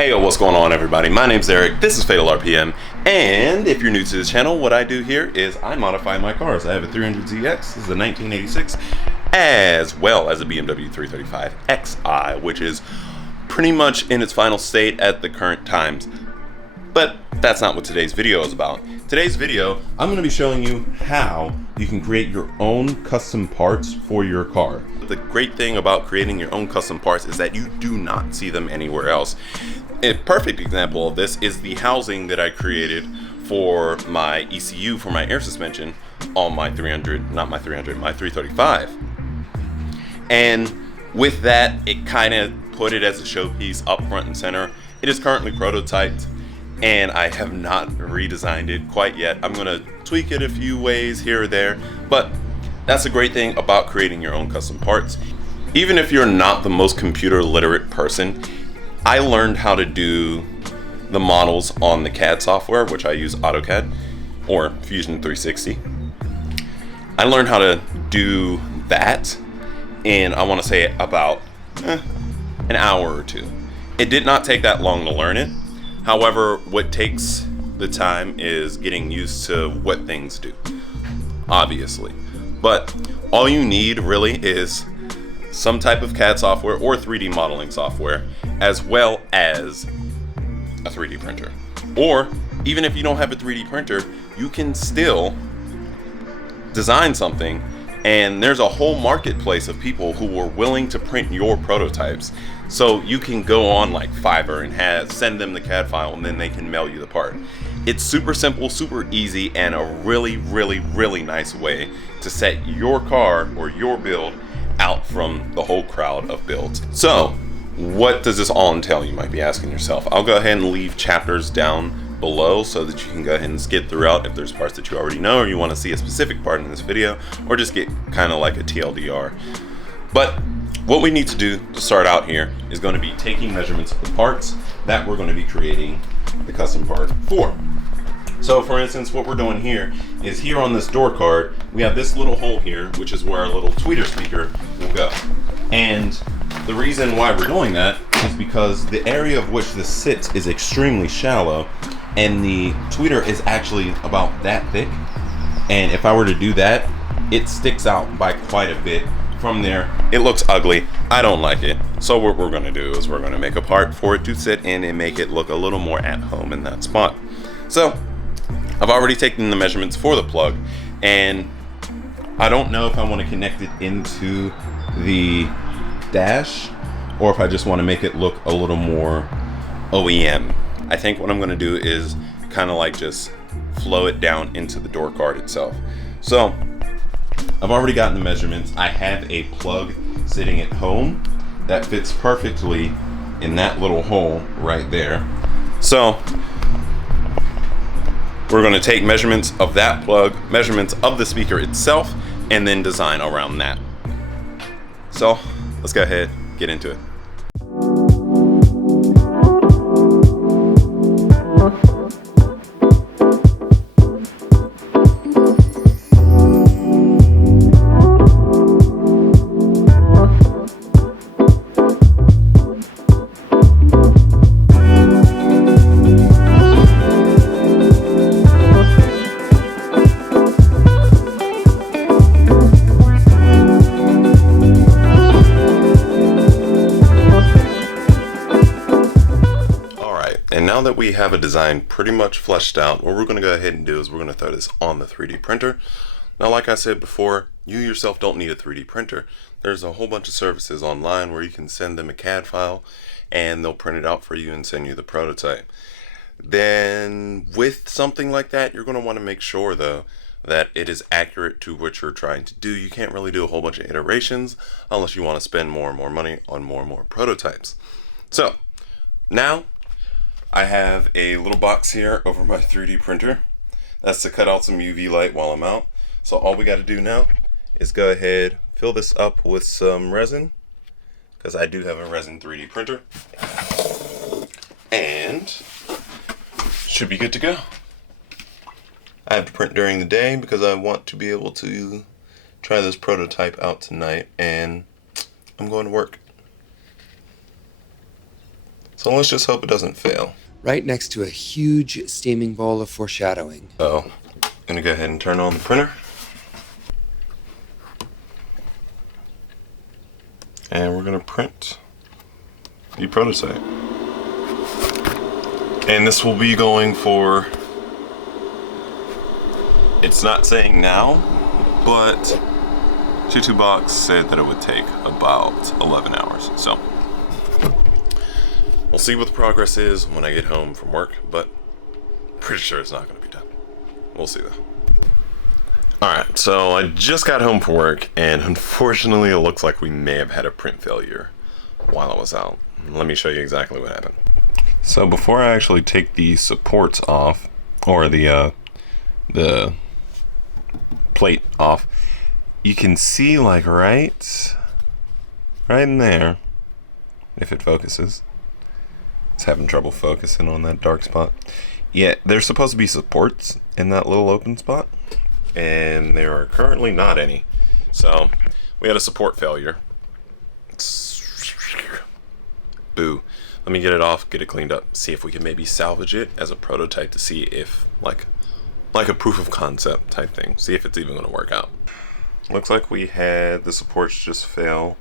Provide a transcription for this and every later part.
Hey, what's going on, everybody? My name's Eric, this is Fatal RPM, and if you're new to this channel, what I do here is I modify my cars. I have a 300ZX, this is a 1986, as well as a BMW 335xi, which is pretty much in its final state at the current times. But that's not what today's video is about. Today's video, I'm going to be showing you how you can create your own custom parts for your car. The great thing about creating your own custom parts is that you do not see them anywhere else. A perfect example of this is the housing that I created for my ECU for my air suspension on my 335. And with that, it kind of put it as a showpiece up front and center. It is currently prototyped, and I have not redesigned it quite yet. I'm gonna tweak it a few ways here or there, but that's a great thing about creating your own custom parts. Even if you're not the most computer literate person, I learned how to do the models on the CAD software, which I use AutoCAD or Fusion 360. I learned how to do that in, I wanna say, about an hour or two. It did not take that long to learn it. However, what takes the time is getting used to what things do, obviously. But all you need really is some type of CAD software or 3D modeling software, as well as a 3D printer. Or even if you don't have a 3D printer, you can still design something, and there's a whole marketplace of people who are willing to print your prototypes. So you can go on like Fiverr and send them the CAD file, and then they can mail you the part. It's super simple, super easy, and a really, really, really nice way to set your car or your build out from the whole crowd of builds. So what does this all entail, you might be asking yourself. I'll go ahead and leave chapters down below so that you can go ahead and skip throughout if there's parts that you already know, or you want to see a specific part in this video, or just get kind of like a TLDR. But what we need to do to start out here is going to be taking measurements of the parts that we're going to be creating the custom part for. So for instance, what we're doing here is here on this door card, we have this little hole here, which is where our little tweeter speaker will go. And the reason why we're doing that is because the area of which this sits is extremely shallow, and the tweeter is actually about that thick. And if I were to do that, it sticks out by quite a bit. From there, it looks ugly. I don't like it. So what we're gonna do is we're gonna make a part for it to sit in and make it look a little more at home in that spot. So I've already taken the measurements for the plug, and I don't know if I want to connect it into the dash or if I just want to make it look a little more OEM. I think what I'm going to do is kind of like just flow it down into the door card itself. So I've already gotten the measurements. I have a plug sitting at home that fits perfectly in that little hole right there. So we're going to take measurements of that plug, measurements of the speaker itself, and then design around that. So let's go ahead, get into it. Now that we have a design pretty much fleshed out, what we're going to go ahead and do is we're going to throw this on the 3D printer. Now, like I said before, you yourself don't need a 3D printer. There's a whole bunch of services online where you can send them a CAD file and they'll print it out for you and send you the prototype. Then with something like that, you're going to want to make sure though that it is accurate to what you're trying to do. You can't really do a whole bunch of iterations unless you want to spend more and more money on more and more prototypes. So now I have a little box here over my 3D printer. That's to cut out some UV light while I'm out. So all we got to do now is go ahead, fill this up with some resin, because I do have a resin 3D printer, and should be good to go. I have to print during the day because I want to be able to try this prototype out tonight, and I'm going to work. So So let's just hope it doesn't fail. Right next to a huge steaming bowl of foreshadowing. So, gonna go ahead and turn on the printer. And we're gonna print the prototype. And this will be going for, it's not saying now, but Box said that it would take about 11 hours. So we'll see what the progress is when I get home from work, but pretty sure it's not going to be done. We'll see though. Alright, so I just got home from work, and unfortunately it looks like we may have had a print failure while I was out. Let me show you exactly what happened. So before I actually take the supports off, or the plate off, you can see like right in there, if it focuses. It's having trouble focusing on that dark spot. Yeah, there's supposed to be supports in that little open spot, and there are currently not any. So we had a support failure. Boo. Let me get it off, get it cleaned up, see if we can maybe salvage it as a prototype to see if like a proof of concept type thing. See if it's even going to work out. Looks like we had the supports just fail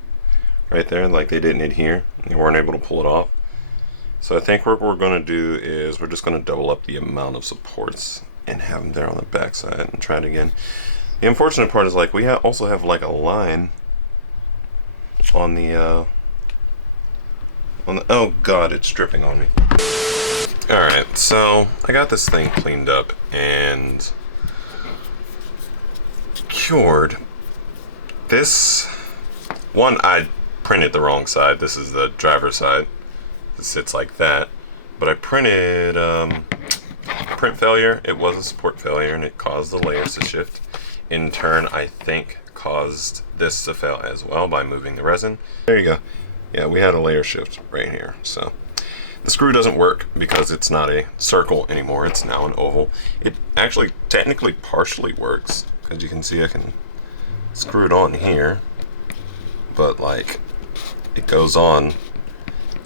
right there, like they didn't adhere. They weren't able to pull it off. So I think what we're going to do is we're just going to double up the amount of supports and have them there on the back side and try it again. The unfortunate part is like we also have like a line on the oh god, it's dripping on me. Alright, so I got this thing cleaned up and cured. This one, I printed the wrong side. This is the driver's side. It sits like that. But I printed print failure. It was a support failure, and it caused the layers to shift. In turn, I think caused this to fail as well by moving the resin. There you go. Yeah, we had a layer shift right here. So the screw doesn't work because it's not a circle anymore. It's now an oval. It actually technically partially works, because you can see I can screw it on here, but like it goes on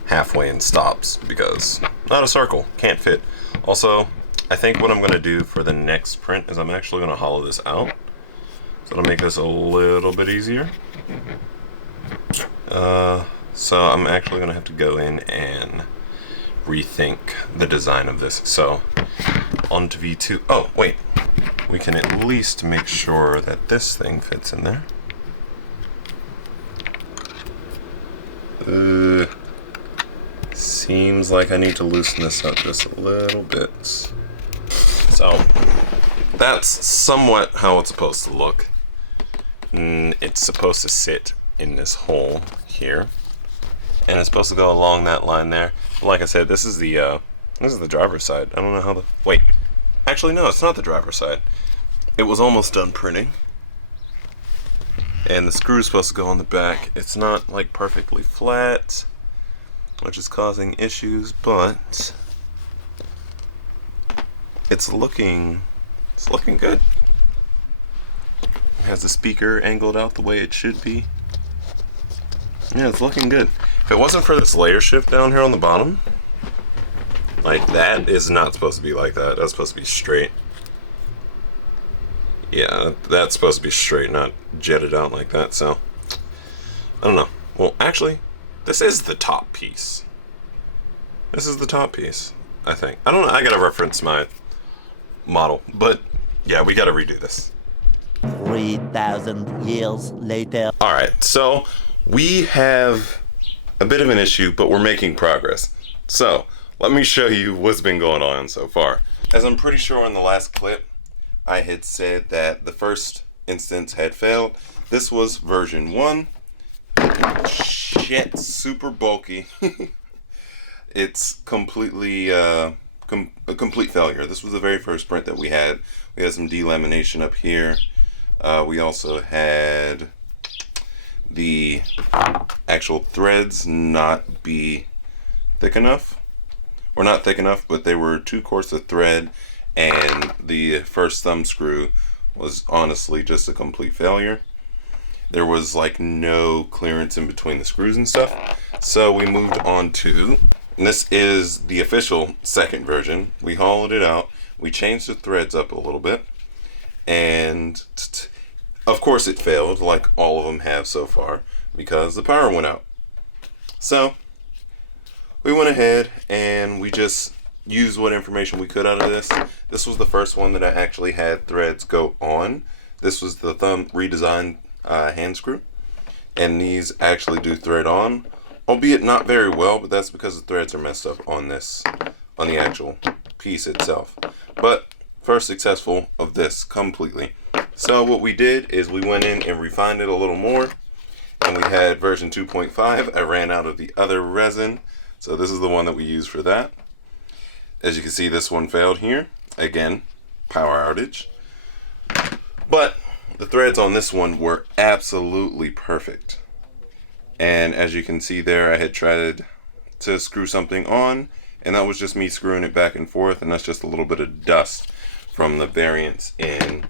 halfway and stops because not a circle, can't fit. Also, I think what I'm going to do for the next print is I'm actually going to hollow this out, so it'll make this a little bit easier. So I'm actually going to have to go in and rethink the design of this. So on to V2. Oh wait, we can at least make sure that this thing fits in there. Seems like I need to loosen this up just a little bit. So that's somewhat how it's supposed to look. It's supposed to sit in this hole here, and it's supposed to go along that line there. But like I said, this is the driver's side. I don't know how wait. Actually, no, it's not the driver's side. It was almost done printing, and the screw is supposed to go on the back. It's not like perfectly flat, which is causing issues, but it's looking good. It has the speaker angled out the way it should be. Yeah, it's looking good. If it wasn't for this layer shift down here on the bottom, like that is not supposed to be like that. That's supposed to be straight. Yeah, that's supposed to be straight, not jetted out like that. So I don't know. Well, actually, this is the top piece. This is the top piece, I think. I don't know. I gotta reference my model, but yeah, we gotta redo this. 3,000 years later. All right, so we have a bit of an issue, but we're making progress. So let me show you what's been going on so far. As I'm pretty sure in the last clip, I had said that the first instance had failed. This was version 1. Shit, super bulky. It's completely a complete failure. This was the very first print that we had. We had some delamination up here. We also had the actual threads not be thick enough, or not thick enough, but they were too coarse a thread, and the first thumb screw was honestly just a complete failure. There was like no clearance in between the screws and stuff, so we moved on to And this is the official second version. We hollowed it out. We changed the threads up a little bit. And of course it failed, like all of them have so far, because the power went out. So we went ahead and we just used what information we could out of this. This was the first one that I actually had threads go on. This was the thumb Redesign hand screw. And these actually do thread on, albeit not very well, but that's because the threads are messed up on this, on the actual piece itself. But first successful of this completely. So what we did is we went in and refined it a little more, and we had version 2.5. I ran out of the other resin, so this is the one that we used for that. As you can see, this one failed here. Again, power outage. But the threads on this one were absolutely perfect. And as you can see there, I had tried to screw something on, and that was just me screwing it back and forth, and that's just a little bit of dust from the variance in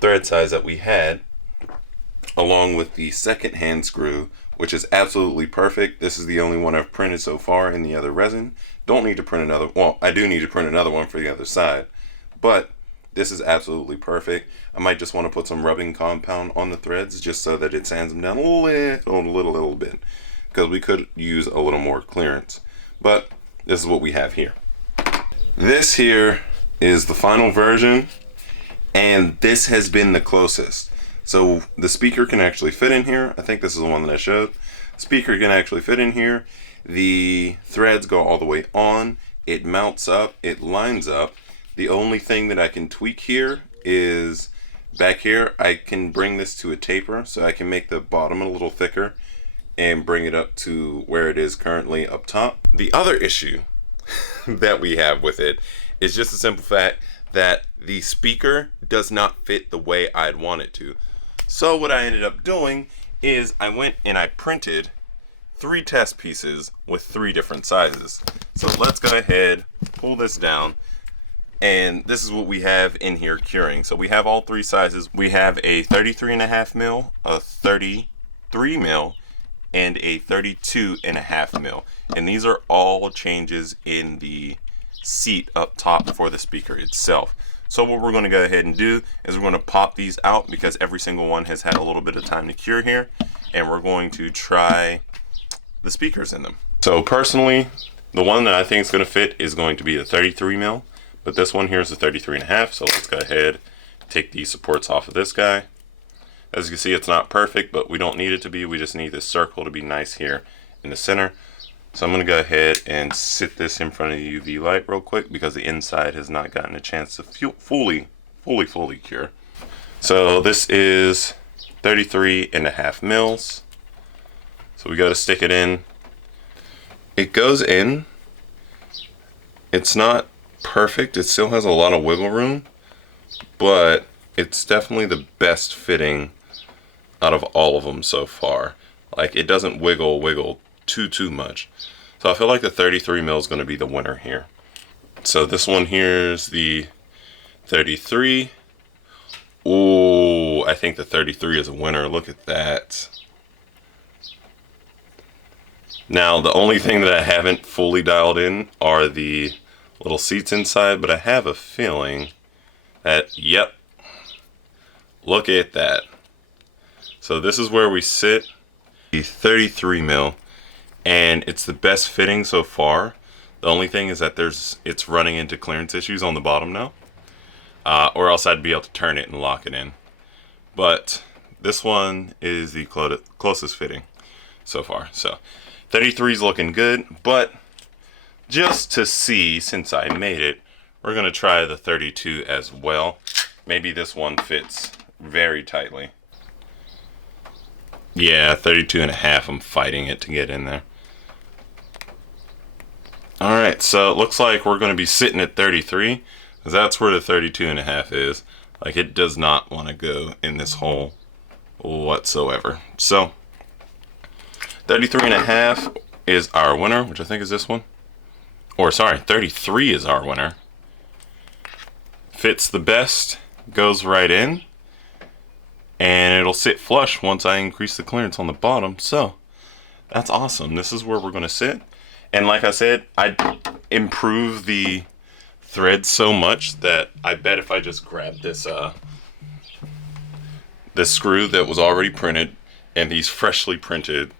thread size that we had, along with the second hand screw, which is absolutely perfect. This is the only one I've printed so far in the other resin. Don't need to print another. Well, I do need to print another one for the other side, but this is absolutely perfect. I might just want to put some rubbing compound on the threads just so that it sands them down a little bit, because we could use a little more clearance. But this is what we have here. This here is the final version, and this has been the closest. So the speaker can actually fit in here. I think this is the one that I showed. Speaker can actually fit in here. The threads go all the way on. It mounts up. It lines up. The only thing that I can tweak here is back here. I can bring this to a taper, so I can make the bottom a little thicker and bring it up to where it is currently up top. The other issue that we have with it is just the simple fact that the speaker does not fit the way I'd want it to. So what I ended up doing is I went and I printed 3 test pieces with 3 different sizes. So let's go ahead, pull this down, and this is what we have in here curing. So we have all 3 sizes. We have a 33.5 mil, a 33 mil, and a 32.5 mil. And these are all changes in the seat up top for the speaker itself. So what we're going to go ahead and do is we're going to pop these out, because every single one has had a little bit of time to cure here, and we're going to try the speakers in them. So personally, the one that I think is going to fit is going to be the 33 mil, but this one here is the 33.5. So let's go ahead, take these supports off of this guy. As you can see, it's not perfect, but we don't need it to be. We just need this circle to be nice here in the center. So I'm going to go ahead and sit this in front of the UV light real quick, because the inside has not gotten a chance to fully cure. So this is 33.5 mils. So we got to stick it in. It goes in. It's not perfect. It still has a lot of wiggle room, but it's definitely the best fitting out of all of them so far. Like, it doesn't wiggle too much. So I feel like the 33 mil is going to be the winner here. So this one here is the 33. Ooh, I think the 33 is a winner. Look at that. Now, the only thing that I haven't fully dialed in are the little seats inside, but I have a feeling that, yep, look at that. So this is where we sit, the 33 mil, and it's the best fitting so far. The only thing is that it's running into clearance issues on the bottom now, or else I'd be able to turn it and lock it in. But this one is the closest fitting so far. So 33 is looking good, but just to see, since I made it, we're going to try the 32 as well. Maybe this one fits very tightly. Yeah, 32.5, I'm fighting it to get in there. Alright, so it looks like we're going to be sitting at 33, because that's where the 32.5 is. Like, it does not want to go in this hole whatsoever. So 33.5 is our winner, which I think is this one. Or sorry, 33 is our winner. Fits the best, goes right in, and it'll sit flush once I increase the clearance on the bottom. So that's awesome. This is where we're going to sit, And like I said, I improved the thread so much that I bet if I just grabbed this this screw that was already printed and these freshly printed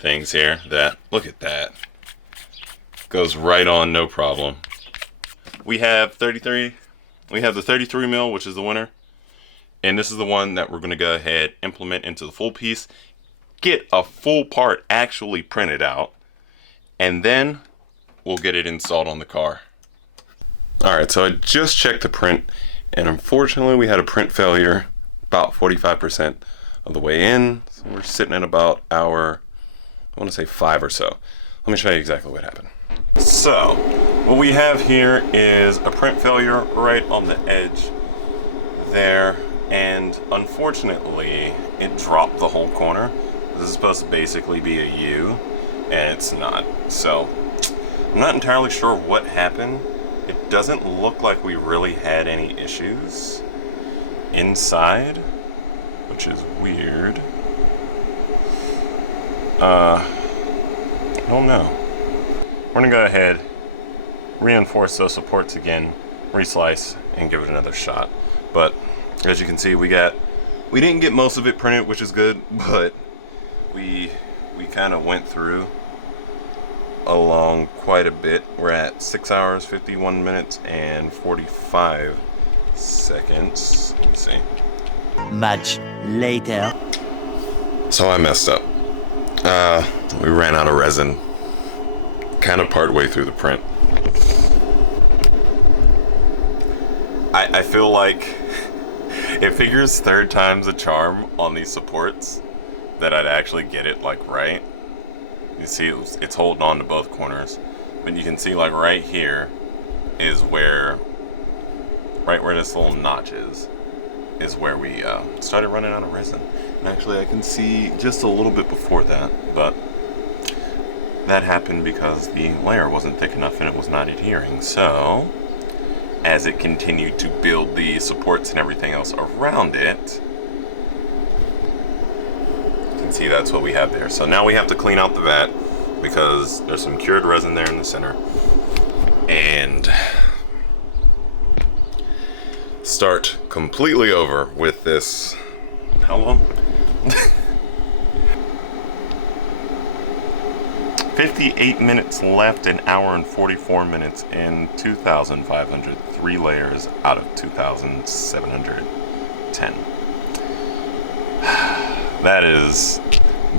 things here, that, look at that, goes right on, no problem. We have the 33 mil, which is the winner, and this is the one that we're going to go ahead, implement into the full piece, get a full part actually printed out, and then we'll get it installed on the car. Alright, so I just checked the print, and unfortunately we had a print failure about 45% of the way in. So we're sitting at about hour, I want to say 5 or so. Let me show you exactly what happened. So, what we have here is a print failure right on the edge there, and unfortunately it dropped the whole corner. This is supposed to basically be a U, and it's not. So, I'm not entirely sure what happened. It doesn't look like we really had any issues inside, which is weird. I don't know. We're gonna go ahead, reinforce those supports again, reslice, and give it another shot. But as you can see, we didn't get most of it printed, which is good, but we kind of went through along quite a bit. We're at 6 hours, 51 minutes, and 45 seconds. Let me see. Much later. So I messed up. We ran out of resin kind of part way through the print. I feel like it figures third time's a charm on these supports that I'd actually get it like right. You see it's holding on to both corners, but you can see like right here is where this little notch is where we started running out of resin. And actually I can see just a little bit before that, but that happened because the layer wasn't thick enough and it was not adhering. So as it continued to build the supports and everything else around it, you can see that's what we have there. So now we have to clean out the vat because there's some cured resin there in the center, and start completely over with this. How long? 58 minutes left, an hour and 44 minutes, and 2,503 layers out of 2,710. That is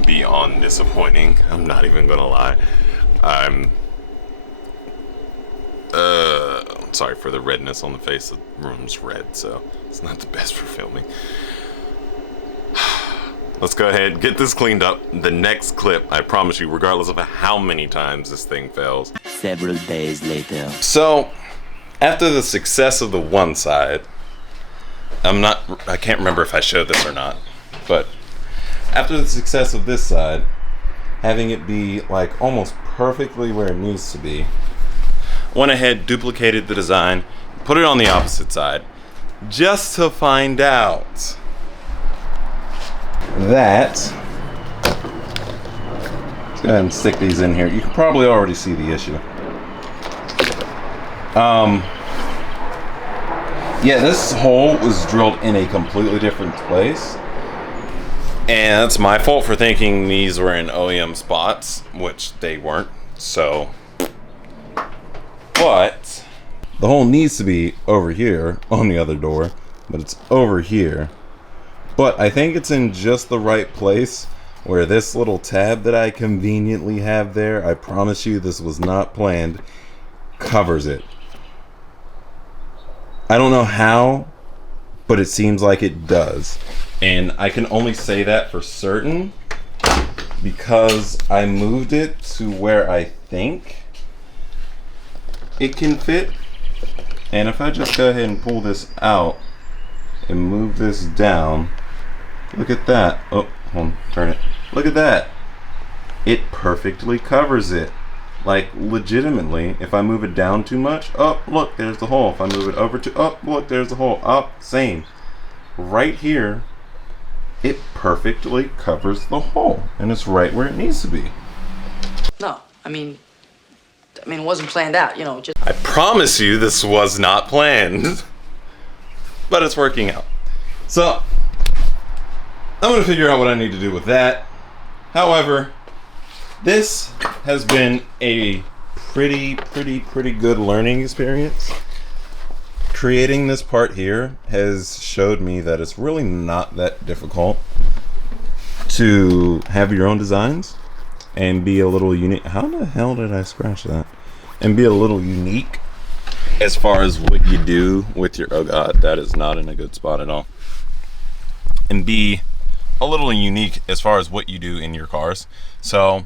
beyond disappointing. I'm not even gonna lie. I'm sorry for the redness on the face. The room's red, so it's not the best for filming. Let's go ahead, get this cleaned up. The next clip, I promise you, regardless of how many times this thing fails. Several days later. So, after the success of the one side, I can't remember if I showed this or not, but after the success of this side, having it be like almost perfectly where it needs to be, went ahead, duplicated the design, put it on the opposite side, just to find out that, let's go ahead and stick these in here. You can probably already see the issue. Yeah, this hole was drilled in a completely different place, and that's my fault for thinking these were in OEM spots, which they weren't. So, but the hole needs to be over here on the other door, but it's over here. But I think it's in just the right place where this little tab that I conveniently have there, I promise you this was not planned, covers it. I don't know how, but it seems like it does. And I can only say that for certain because I moved it to where I think it can fit. And if I just go ahead and pull this out and move this down, look at that. Oh, hold on, turn it. Look at that. It perfectly covers it. Like, legitimately, if I move it down too much, oh, look, there's the hole. If I move it over to, oh, look, there's the hole. Oh, same. Right here, it perfectly covers the hole. And it's right where it needs to be. No, I mean, I mean, it wasn't planned out, you know, just... I promise you this was not planned, but it's working out. So, I'm gonna figure out what I need to do with that. However, this has been a pretty good learning experience. Creating this part here has showed me that it's really not that difficult to have your own designs and be a little unique. How the hell did I scratch that? And be a little unique as far as what you do with your, oh god, that is not in a good spot at all. And be a little unique as far as what you do in your cars. So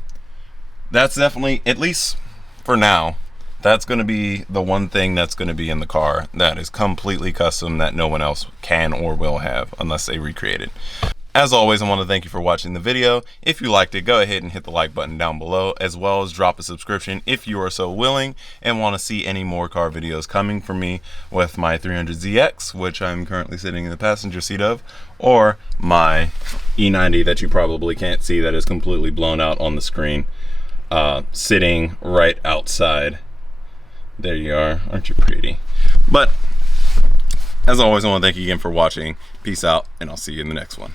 that's definitely, at least for now, that's going to be the one thing that's going to be in the car that is completely custom that no one else can or will have unless they recreate it. As always, I want to thank you for watching the video. If you liked it, go ahead and hit the like button down below, as well as drop a subscription if you are so willing and want to see any more car videos coming from me with my 300ZX, which I'm currently sitting in the passenger seat of, or my E90 that you probably can't see that is completely blown out on the screen, sitting right outside. There you are. Aren't you pretty? But as always, I want to thank you again for watching. Peace out, and I'll see you in the next one.